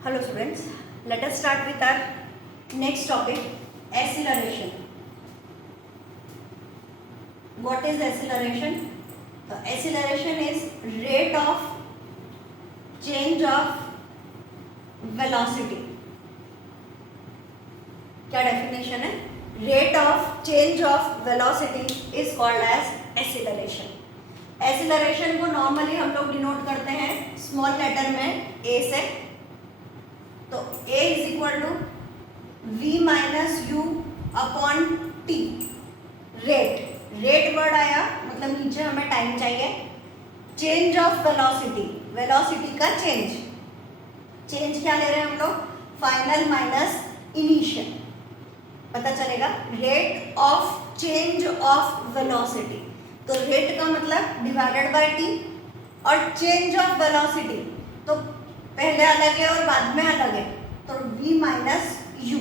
Hello students, let us start with our next topic, acceleration. What is acceleration? Acceleration is rate of change of velocity. क्या definition है? Rate of change of velocity is called as acceleration. Acceleration को normally हम लोग denote करते हैं small letter में a से. तो a is equal to v minus u upon t. Rate word आया मतलब नीचे हमें टाइम चाहिए. चेंज ऑफ वेलोसिटी, वेलोसिटी का चेंज क्या ले रहे हैं हम लोग? Final minus initial. पता चलेगा rate of change of velocity. तो रेट का मतलब डिवाइडेड बाय टी और चेंज ऑफ वेलोसिटी तो पहले अलग है और बाद में अलग है. तो v माइनस यू.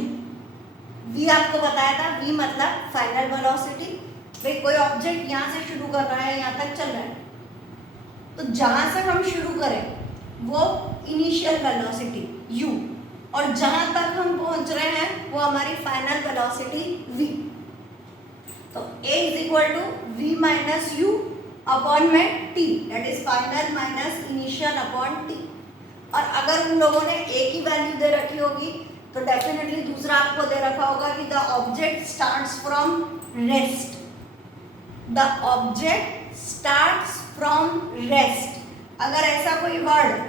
v आपको बताया था, v मतलब फाइनल वेलोसिटी. भाई कोई ऑब्जेक्ट यहाँ से शुरू कर रहा है, यहाँ तक चल रहा है, तो जहाँ से हम शुरू करें वो इनिशियल वेलोसिटी u और जहाँ तक हम पहुँच रहे हैं वो हमारी फाइनल वेलोसिटी v. तो a is equal to v minus u upon में t, that is final minus initial upon t. और अगर उन लोगों ने एक ही वैल्यू दे रखी होगी तो डेफिनेटली दूसरा आपको दे रखा होगा कि the object starts from rest. The object starts from rest. अगर ऐसा कोई वर्ड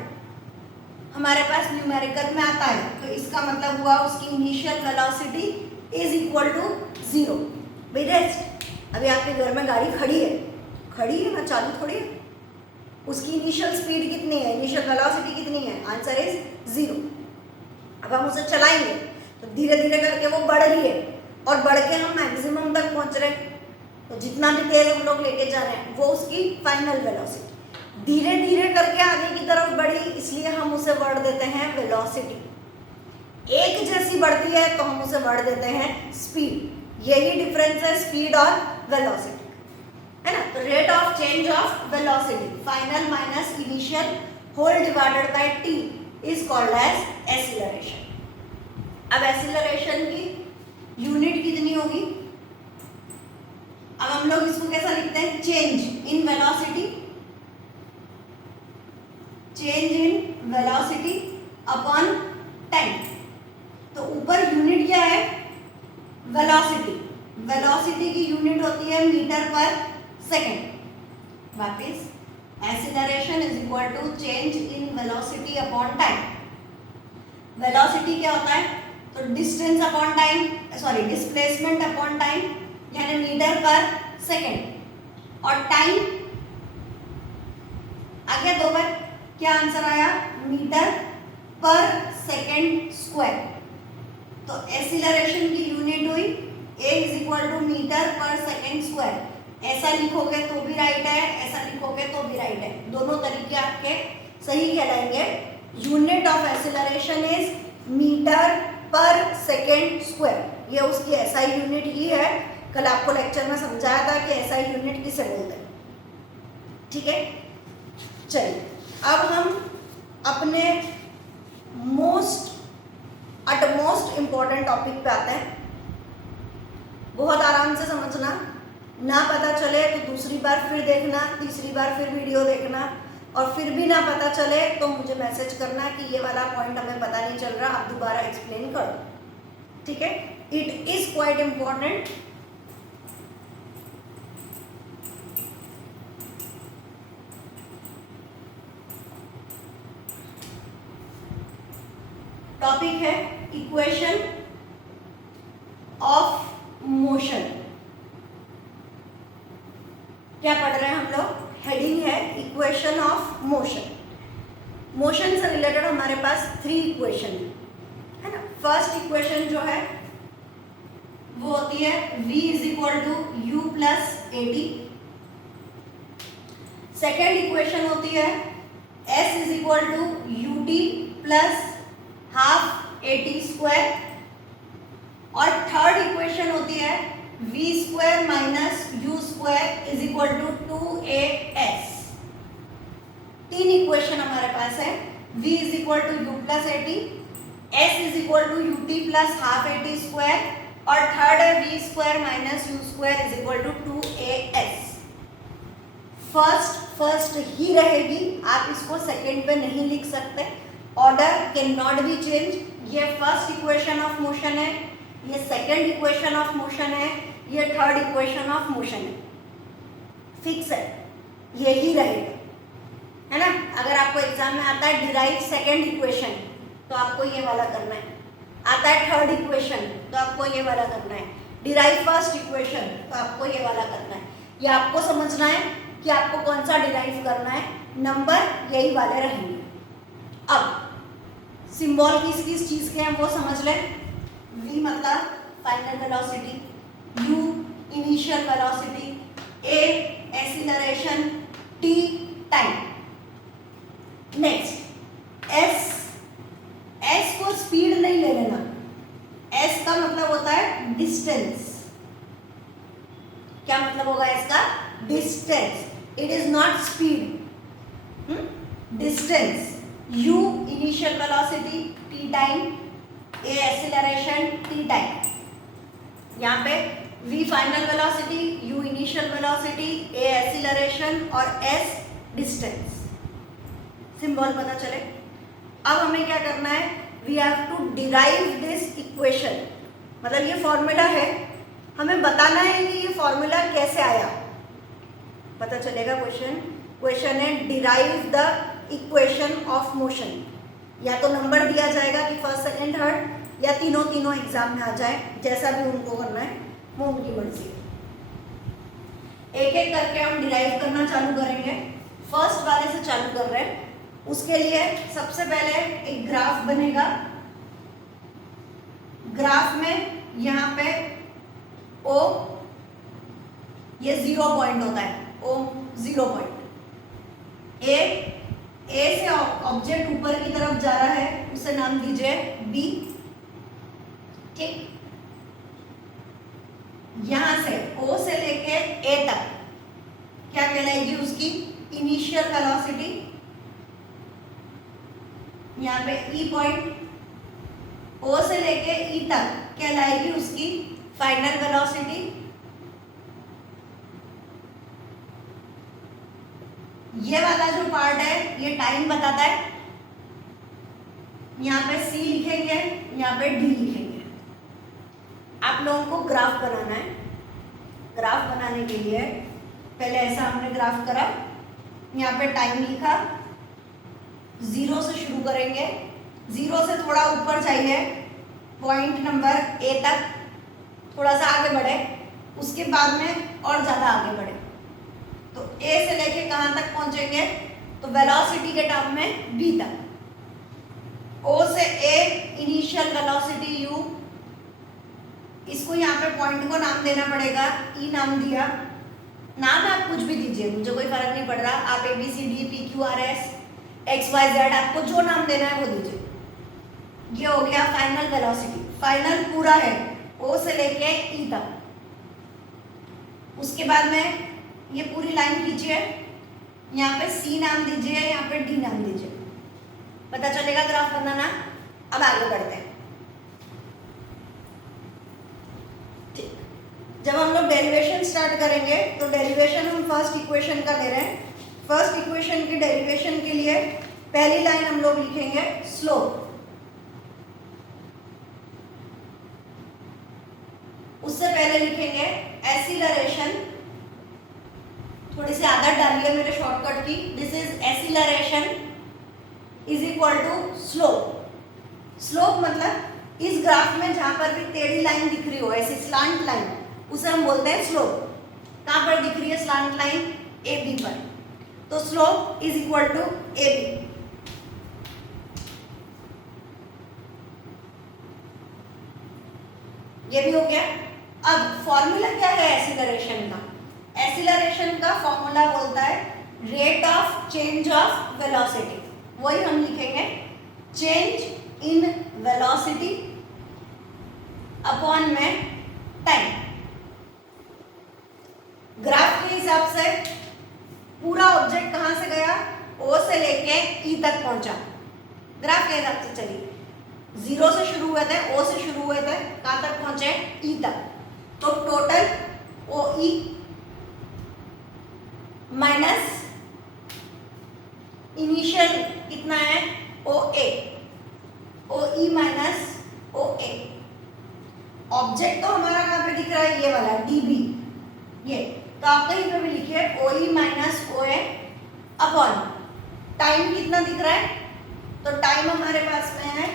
हमारे पास न्यूमेरिकल में आता है तो इसका मतलब हुआ उसकी initial velocity is equal to 0. भाई रेस्ट, अभी आपके घर में गाड़ी खड़ी है ना, चालू थोड़ी है. उसकी इनिशियल स्पीड कितनी है, इनिशियल वेलोसिटी कितनी है? Answer is 0. अब हम उसे चलाएंगे तो धीरे धीरे करके वो बढ़ रही है और बढ़ के हम मैक्सिमम तक पहुंच रहे हैं. तो जितना भी तेज हम लोग लेके जा रहे हैं वो उसकी फाइनल वेलोसिटी. धीरे धीरे करके आगे की तरफ बढ़ी इसलिए हम उसे वर्ड देते हैं वेलोसिटी. एक जैसी बढ़ती है तो हम उसे वर्ड देते हैं स्पीड. यही डिफरेंस है स्पीड और वेलोसिटी, है ना. तो rate of change of velocity final minus initial whole divided by t is called as acceleration. अब एक्सीलरेशन की यूनिट कितनी होगी? अब हम लोग इसको कैसा लिखते हैं? Change in velocity, change in velocity upon time. तो ऊपर यूनिट क्या है? वेलोसिटी. वेलोसिटी की यूनिट होती है मीटर पर सेकेंड. वापिस acceleration is equal to change in velocity upon time. Velocity क्या होता है? तो distance upon time, sorry displacement upon time यानी मीटर पर सेकेंड. और टाइम आ गया 2 बार. क्या आंसर आया? मीटर पर सेकेंड स्क्वायर. तो एक्सीलरेशन की यूनिट हुई a is equal to metre पर सेकेंड स्क्वायर. ऐसा लिखोगे तो भी राइट है, ऐसा लिखोगे तो भी राइट है. दोनों तरीके आपके सही कहलाएंगे. Unit of acceleration is metre पर सेकेंड स्क्वायर. ये उसकी एसआई यूनिट ही है. कल आपको लेक्चर में समझाया था कि एसआई यूनिट किसे बोलते हैं. ठीक है, चलिए अब हम अपने अटमोस्ट इंपॉर्टेंट टॉपिक पे आते हैं. बहुत आराम से समझना, ना पता चले तो दूसरी बार फिर देखना, तीसरी बार फिर वीडियो देखना, और फिर भी ना पता चले तो मुझे मैसेज करना कि ये वाला पॉइंट हमें पता नहीं चल रहा, आप दोबारा एक्सप्लेन कर दो. ठीक है, it is quite important. Topic है इक्वेशन ऑफ मोशन. क्या पढ़ रहे हैं हम लोग? हेडिंग है इक्वेशन ऑफ मोशन. मोशन से रिलेटेड हमारे पास 3 इक्वेशन है ना. फर्स्ट इक्वेशन जो है वो होती है v is equal to u plus a t. Second equation होती है s is equal to u t plus half a t square. और थर्ड इक्वेशन होती है v square minus u square is equal to 2as. 3 इक्वेशन हमारे पास है. v is equal to u plus a t, s is equal to u t plus half a t square, और third है v square minus u square is equal to 2as। First ही रहेगी, आप इसको सेकेंड पे नहीं लिख सकते, order can not be change. ये फर्स्ट इक्वेशन ऑफ मोशन है, ये सेकेंड इक्वेशन ऑफ मोशन है, ये थर्ड इक्वेशन ऑफ मोशन है, फिक्स है, यही रहेगा, है ना। अगर आपको एग्जाम में आता है डिराइव सेकेंड इक्वेशन तो आपको ये वाला करना है, आता है थर्ड इक्वेशन तो आपको ये वाला करना है, डिराइव फर्स्ट इक्वेशन तो आपको ये वाला करना है। ये आपको समझना है कि आपको कौन सा डिराइव करना है, नंबर यही वाले रहेंगे। अब सिंबल किस किस चीज के हैं वो समझ लें। v मतलब final velocity, u initial velocity, a acceleration, t time. Next s को स्पीड नहीं ले लेना, s का मतलब होता है डिस्टेंस। क्या मतलब होगा इसका, distance, it is not speed, distance. u initial velocity, t time, a acceleration, t time. यहाँ पे v final velocity, u initial velocity, a acceleration और s डिस्टेंस। सिंबल पता चले। अब हमें क्या करना है, we have to derive this equation, मतलब ये फॉर्मूला है, हमें बताना है कि ये फॉर्मूला कैसे आया, पता चलेगा। क्वेश्चन है derive the equation of motion. या तो नंबर दिया जाएगा कि फर्स्ट सेकंड थर्ड, या तीनों एग्जाम में आ जाए, जैसा भी उनको करना है वो उनकी मर्जी है। एक एक करके हम डिराइव करना चालू करेंगे। फर्स्ट वाले से चालू कर रहे हैं। उसके लिए सबसे पहले एक ग्राफ बनेगा। ग्राफ में यहाँ पे O ये 0 पॉइंट होता है, O 0 पॉइंट। ए से ऑब्जेक्ट ऊपर की तरफ जा रहा है, उसे नाम दीजिए B। ठीक, यहां से O से लेके A तक क्या कहलाएगी उसकी इनिशियल वेलोसिटी। यहाँ पे E पॉइंट, O से लेके E तक कहलाएगी उसकी फाइनल वेलोसिटी। ये वाला जो पार्ट है ये टाइम बताता है। यहाँ पे C लिखेंगे, यहाँ पे D लिखेंगे। आप लोगों को ग्राफ बनाना है। ग्राफ बनाने के लिए पहले ऐसा हमने ग्राफ करा, यहाँ पे टाइम लिखा, 0 से शुरू करेंगे, 0 से थोड़ा ऊपर जाइए पॉइंट नंबर A तक, थोड़ा सा आगे बढ़े, उसके बाद में और ज़्यादा आगे बढ़े तो A से लेके कहाँ तक पहुँचेंगे, तो वेलोसिटी के टर्म में B तक। O से A इनिशियल वेलोसिटी U, इसको यहाँ पे पॉइंट को नाम देना पड़ेगा, E नाम दिया। नाम आप कुछ भी दीजिए, मुझे कोई फर्क नहीं पड़ रहा, आप ABCD PQRS XYZ आपको जो नाम देना है वो दीजिए। ये हो गया फाइनल वेलोसिटी। फाइनल पूरा है O से लेके E तक। उसके बाद में ये पूरी लाइन खींचिए, यहाँ पे C नाम दीजिए, यहाँ पे D नाम दीजिए, पता चलेगा ग्राफ बनाना। अब आगे बढ़ते हैं। ठीक, जब हम लोग डेरिवेशन स्टार्ट करेंगे तो डेरिवेशन हम फर्स्ट इक्वेशन का ले रहे हैं। फर्स्ट इक्वेशन की डेरिवेशन के लिए पहली लाइन हम लोग लिखेंगे स्लोप, उससे पहले लिखेंगे एक्सीलरेशन। थोड़ी सी आदत डालिए मेरे शॉर्टकट की। This is acceleration is equal to slope. Slope मतलब इस ग्राफ में जहां पर भी टेढ़ी लाइन दिख रही हो, ऐसी स्लांट लाइन, उसे हम बोलते हैं स्लोप। कहां पर दिख रही है स्लांट लाइन, AB पर, तो slope is equal to AB। ये भी हो गया। अब फॉर्मूला क्या है एक्सीलरेशन का? एक्सीलरेशन का फॉर्मूला बोलता है rate of change of velocity. वही हम लिखेंगे, चेंज इन वेलोसिटी अपॉन में टाइम। ग्राफ के हिसाब से पूरा ऑब्जेक्ट कहां से गया, O से लेके E तक पहुंचा, ग्राफ के हिसाब से चलिए, 0 से शुरू हुए थे, ओ से शुरू हुए थे, कहाँ तक पहुंचे, ई तक, तो टोटल ओ ई माइनस इनिशियल कितना है, ओ ए, ओ ई माइनस ओ ए। ऑब्जेक्ट तो हमारा कहाँ पे दिख रहा है, ये वाला डी बी, ये तो आप कहीं पे भी लिखिए ओ ई माइनस ओ ए अपॉन टाइम कितना दिख रहा है, तो टाइम हमारे पास में है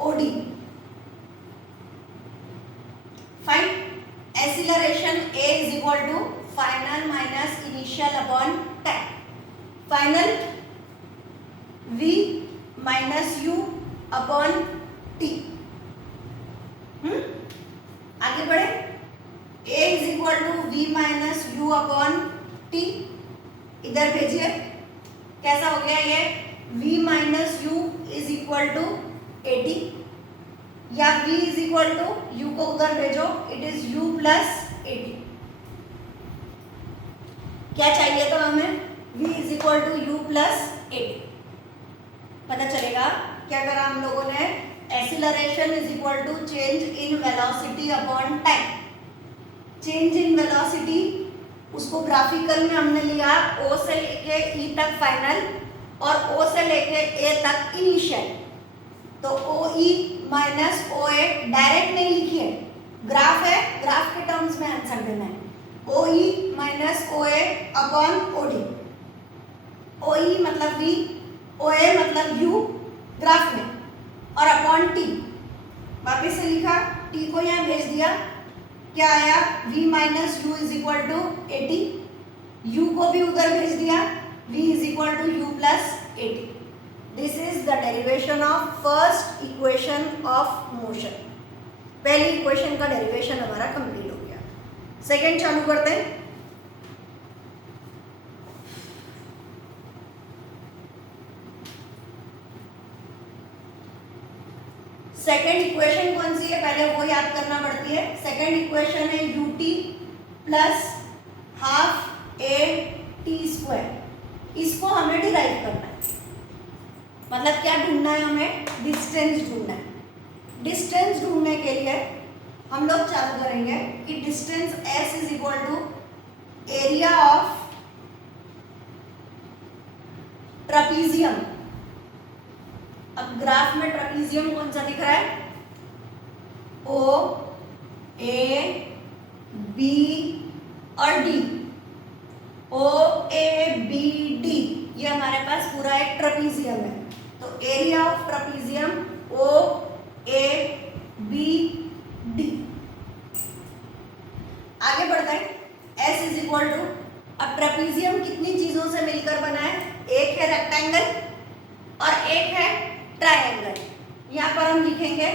O D. Fine, acceleration a is equal to final minus initial upon time, final v minus u upon t। आगे बढ़े, a is equal to v minus u upon t, इधर भेजिए, कैसा हो गया ये, v minus u is equal to 80, या v is equal to u को उधर भेजो, इट इज u प्लस 80। क्या चाहिए था हमें, v is equal to u plus 80। पता चलेगा क्या करा हम लोगों ने, acceleration is equal to change in velocity upon time. Change in velocity उसको ग्राफिकल में हमने लिया ओ से लेके ई तक फाइनल और ओ से लेके ए तक इनिशियल, तो ओ ई माइनस ओ ए डायरेक्ट नहीं लिखिए, ग्राफ है, ग्राफ के टर्म्स में आंसर देना है, ओ ई माइनस ओ ए अपॉन ओ डी, ओ ई मतलब वी, ओ ए मतलब यू ग्राफ में, और अपॉन टी, वापिस से लिखा, टी को यहाँ भेज दिया, क्या आया, v minus u is equal to 80, u को भी उधर भेज दिया, v is equal to u plus 80। This is the derivation of first equation of motion. पहली इक्वेशन का डेरिवेशन हमारा कंप्लीट हो गया। सेकेंड चालू करते हैं। सेकेंड इक्वेशन कौन सी है, पहले वो याद करना पड़ती है। सेकेंड इक्वेशन है you t plus half a t square, इसको हमें डिराइव करना है, मतलब क्या ढूंढना है हमें, डिस्टेंस ढूंढना है। डिस्टेंस ढूंढने के लिए हम लोग चालू करेंगे कि distance S is equal to area of trapezium. अब ग्राफ में ट्रापीजियम कौन सा दिख रहा है, ओ ए बी और D, O A B D, ये हमारे पास पूरा एक ट्रापीजियम है, तो area of trapezium O A B D. आगे बढ़ते हैं, एस इज इक्वल टू, अब ट्रापीजियम कितनी चीजों से मिलकर बना है, एक है रेक्टेंगल और एक है ट्रायंगल। यहाँ पर हम लिखेंगे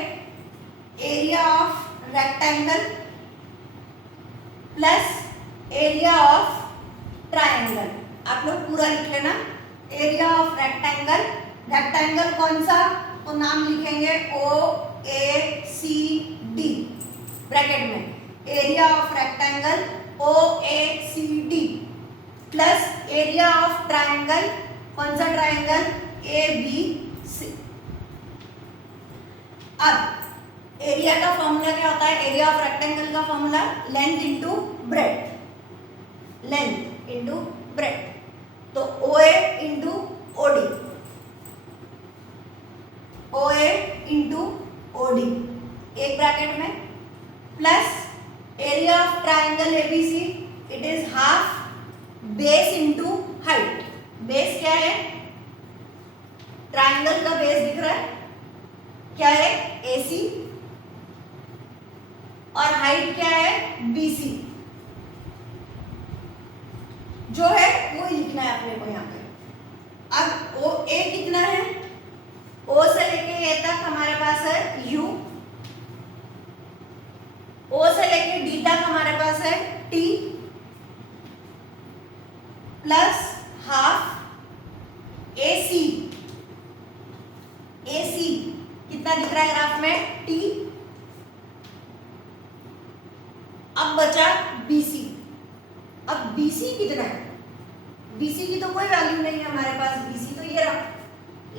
area of rectangle plus area of triangle. आप लोग पूरा लिख लेना, एरिया ऑफ रेक्टेंगल, रेक्टेंगल कौन सा, तो नाम लिखेंगे O A C D bracket में, area of rectangle O A C D plus area of triangle, कौन सा ट्रायंगल, ए बी सी। अब एरिया का फॉर्मूला क्या होता है, एरिया ऑफ रेक्टेंगल का formula length into breadth, length into breadth, तो ओ ए इंटू ओ डी, ओ ए into O D एक ब्रैकेट में, plus area of triangle ABC, it is half base into height. Base क्या है, triangle का base दिख रहा है, क्या है, AC, और हाइट क्या है, BC, जो है वो ही लिखना है अपने को यहाँ पे। अब ओ ए कितना है, O से लेके A तक हमारे पास है U, O से लेके D तक हमारे पास है T plus half AC, AC कितना दिख रहा है ग्राफ में, T। अब बचा BC, अब BC कितना है, BC की तो कोई वैल्यू नहीं है हमारे पास, BC तो ये रहा,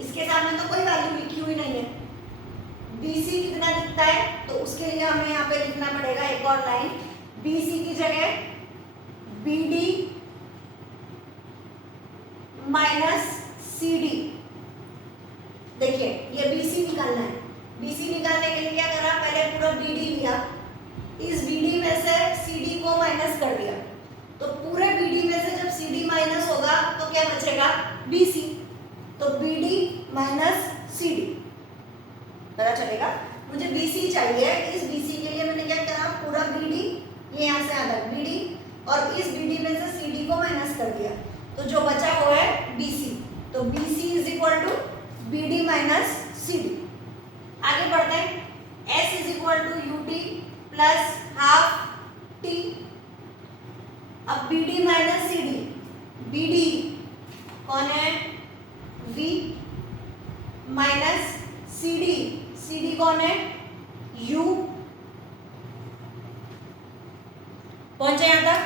इसके सामने तो कोई वैल्यू लिखी हुई नहीं है। BC कितना दिखता है, तो उसके लिए हमें यहाँ पे लिखना पड़ेगा एक और लाइन, BC की जगह BD माइनस CD। देखिए ये BC निकालना है, BC निकालने के लिए क्या करा, पहले पूरा BD लिया, इस BD में से CD को माइनस कर दिया, तो पूरे BD में से जब CD माइनस होगा तो क्या बचेगा, BC। तो BD माइनस CD पता चलेगा। मुझे BC चाहिए, इस BC के लिए मैंने क्या करा, पूरा BD ये यहाँ से अलग BD और इस BD में से CD को माइनस कर दिया, तो जो बचा वो है BC। तो BC is equal to BD minus CD। आगे बढ़ते हैं, S is equal to UT plus half T। अब BD माइनस CD, BD कौन है, V माइनस CD, CD कौन है, U। पहुंचे यहां तक।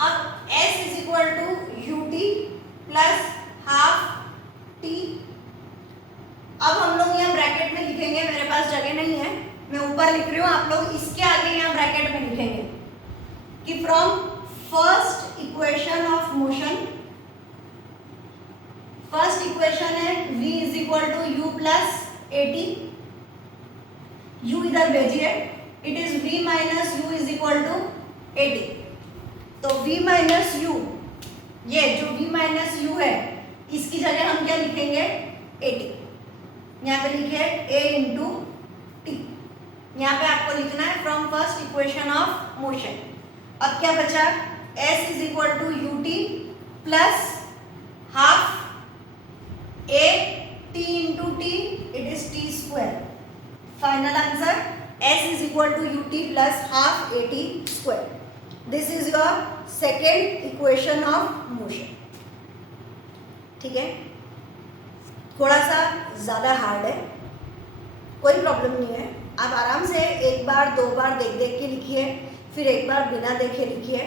अब S is equal to UT plus half T। अब हम लोग यहाँ ब्रैकेट में लिखेंगे, मेरे पास जगह नहीं है, मैं ऊपर लिख रही हूँ, आप लोग इसके आगे यहाँ ब्रैकेट में लिखेंगे कि from first equation of motion, first equation है v is equal to u plus AT, u इधर भेजिए, it is v minus u is equal to AT। तो v माइनस u, ये जो v माइनस u है इसकी जगह हम क्या लिखेंगे, AT। यहाँ पे लिखे a इंटू टी, यहाँ पे आपको लिखना है from first equation of motion. अब क्या बचा, s is equal to UT plus half a t into t, it is t square. Final answer s is equal to UT plus half AT square. This is your second equation of motion. ठीक है, थोड़ा सा ज़्यादा hard है, कोई problem नहीं है, आप आराम से एक बार दो बार देख देख के लिखिए, फिर एक बार बिना देखे लिखिए,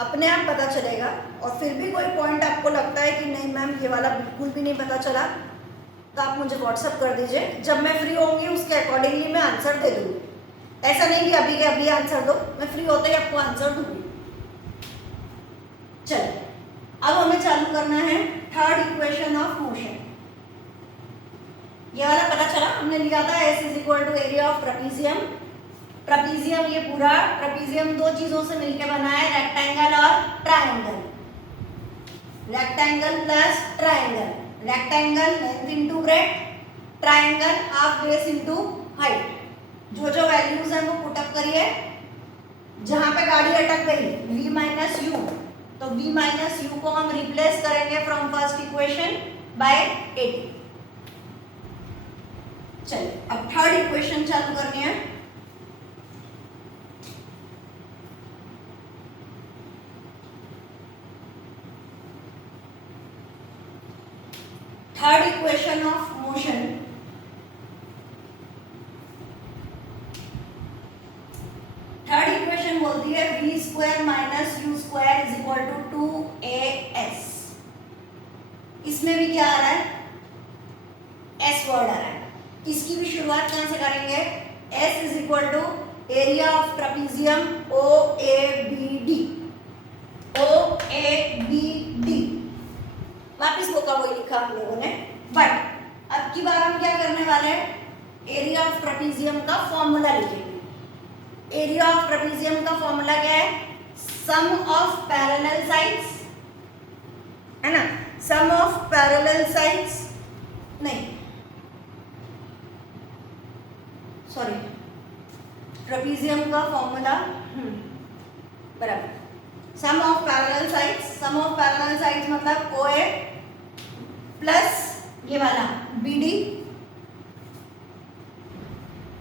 अपने आप पता चलेगा। और फिर भी कोई पॉइंट आपको लगता है कि नहीं मैम ये वाला बिल्कुल भी नहीं पता चला, तो आप मुझे व्हाट्सअप कर दीजिए, जब मैं फ्री होंगी उसके अकॉर्डिंगली मैं आंसर दे दूँगी। ऐसा नहीं कि अभी के अभी आंसर दो, मैं फ्री होते ही आपको आंसर दूँगी। चलिए अब हमें चालू करना है थर्ड इक्वेशन ऑफ मोशन। ये वाला पता चला, हमने लिखा था S is equal to area of trapezium. Trapezium ये पूरा ट्रेपीजियम दो चीजों से मिलकर बना है, रेक्टेंगल और triangle. Rectangle plus triangle, rectangle length into breadth, triangle half base into height. जो जो वैल्यूज हैं वो पुटअप करिए। जहां पे गाड़ी अटक गई v माइनस यू, तो v माइनस यू को हम रिप्लेस करेंगे फ्रॉम फर्स्ट इक्वेशन बाय 80। चलिए अब थर्ड इक्वेशन चालू करनी है। Third equation of motion, third equation बोलती है v square minus u square is equal to 2as। इसमें भी क्या आ रहा है, s वर्ड आ रहा है। इसकी भी शुरुआत कहां से करेंगे, s is equal to area of trapezium OABD। OABD वापिस वो का वही लिखा हम लोगों ने, बट अब की बार हम क्या करने वाले हैं, एरिया ऑफ ट्रेपीजियम का फॉर्मूला लिखेंगे। एरिया ऑफ ट्रेपीजियम का फॉर्मूला क्या है, सम ऑफ पैरेलल साइड्स, है ना, सम ऑफ पैरेलल साइड्स, नहीं सॉरी, ट्रेपीजियम का फॉर्मूला बराबर sum of parallel sides. Sum of parallel sides मतलब OA प्लस ये वाला BD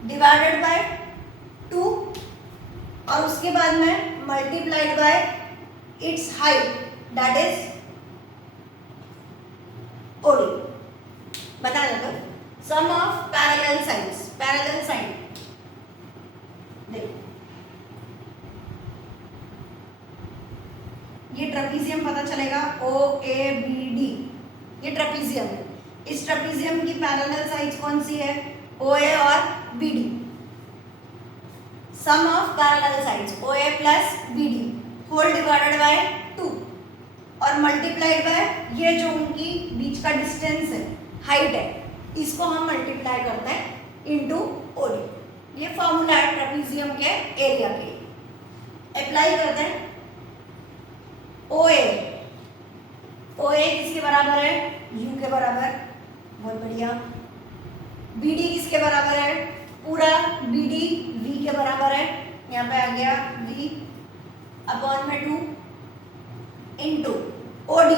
डिवाइडेड बाय 2 और उसके बाद में multiplied by its height that is OD। बता दो sum of parallel sides, parallel side देखो ये ट्रेपीजियम पता चलेगा OABD, ये ट्रेपीजियम है, इस ट्रेपीजियम की पैरेलल साइड्स कौन सी है, OA और BD। Sum of parallel sides OA plus BD whole divided by 2 और मल्टीप्लाइड बाय ये जो उनकी बीच का डिस्टेंस है, हाइट है, इसको हम मल्टीप्लाई करते हैं इनटू OD। ये फॉर्मूला है ट्रेपीजियम के एरिया के। अप्लाई करते हैं। OA किसके बराबर है, U के बराबर, बहुत बढ़िया। BD किसके बराबर है, पूरा BD V के बराबर है, यहाँ पे आ गया V अपॉन में 2 इंटू OD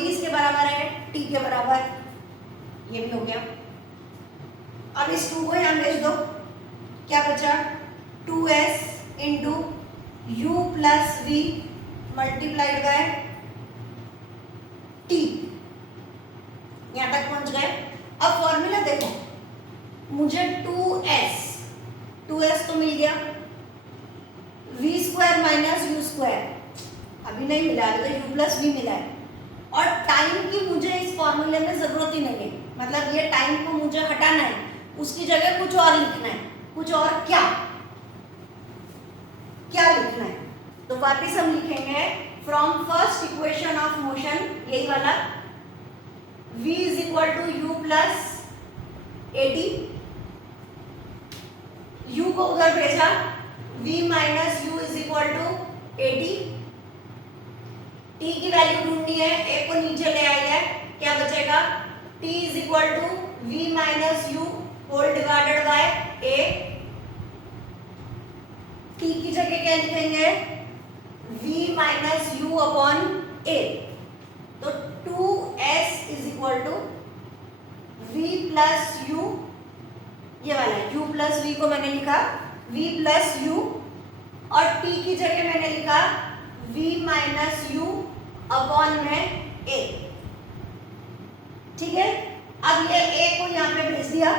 किसके बराबर है, T के बराबर, ये भी हो गया। अब इस 2 को यहाँ भेज दो, क्या बचा 2S into U plus V multiplied by T। यहाँ तक पहुंच गए। अब फॉर्मूला देखो, मुझे 2S तो मिल गया, V square minus U square अभी नहीं मिला, अभी तो U प्लस V मिला है। और टाइम की मुझे इस फॉर्मूले में जरूरत ही नहीं है, मतलब ये टाइम को मुझे हटाना है, उसकी जगह कुछ और लिखना है। कुछ और क्या लिखना है, तो वापस हम लिखेंगे from first equation of motion, यही वाला v is equal to u plus AT, u को उधर भेजा, v minus u is equal to AT। t की वैल्यू ढूंढनी है, a को नीचे ले आई है, क्या बचेगा t is equal to v minus u whole divided by a। t की जगह क्या लिखेंगे, v minus u upon a, तो 2s is equal to v plus u, ये वाला u प्लस v को मैंने लिखा v प्लस u, और t की जगह मैंने लिखा v माइनस यू अपॉन में a। ठीक है, अब ये a को यहाँ पे भेज दिया,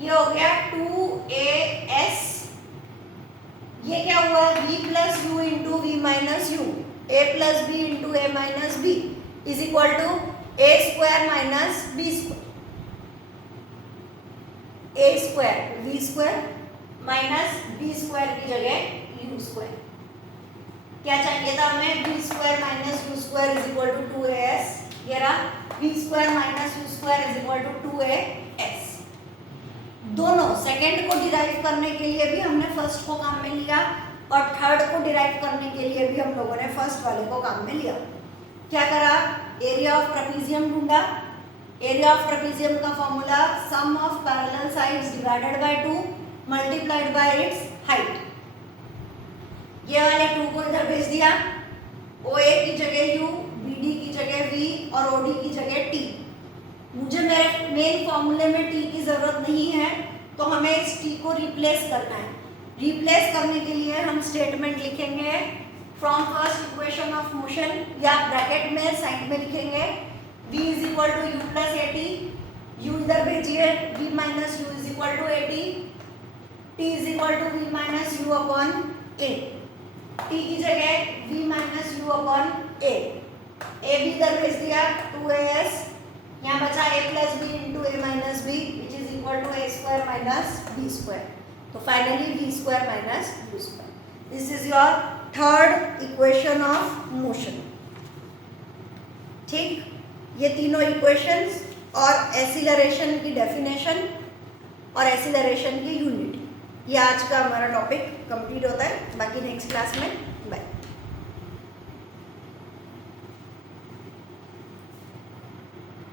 ये हो गया 2as, ये क्या हुआ v plus u into v minus u, a plus b into a minus b is equal to a square minus b square, a square v square minus b square की जगह u स्क्वायर। क्या चाहिए था हमें, b square minus u square is equal to 2as, ये रहा v square minus u square is equal to 2as। दोनों second को डिराइव करने के लिए भी हमने फर्स्ट को काम में लिया, और थर्ड को डिराइव करने के लिए भी हम लोगों ने फर्स्ट वाले को काम में लिया। क्या करा, एरिया ऑफ ट्रेपीजियम ढूंढा। एरिया ऑफ ट्रेपीजियम का formula some of parallel sides divided by 2 multiplied by its height. ये वाले 2 को इधर भेज दिया, OA की जगह U, BD की जगह V और OD की जगह T। मुझे मेरे मेन फॉर्मूले में T की जरूरत नहीं है, तो हमें इस T को रिप्लेस करना है। रिप्लेस करने के लिए हम स्टेटमेंट लिखेंगे from first equation of motion, या ब्रैकेट में साइड में लिखेंगे v is equal to u plus AT, u इधर भेजिए v minus u is equal to AT, t is equal to v minus u upon a। t की जगह v minus u upon a भी इधर भेज दिया 2as, यहाँ बचा a plus b into a minus b which is equal to a square minus b square, तो finally v square minus u square. This is your third equation of motion. ठीक, ये तीनों इक्वेशंस और acceleration की definition और acceleration की unit, ये आज का हमारा टॉपिक कंप्लीट होता है। बाकी नेक्स्ट क्लास में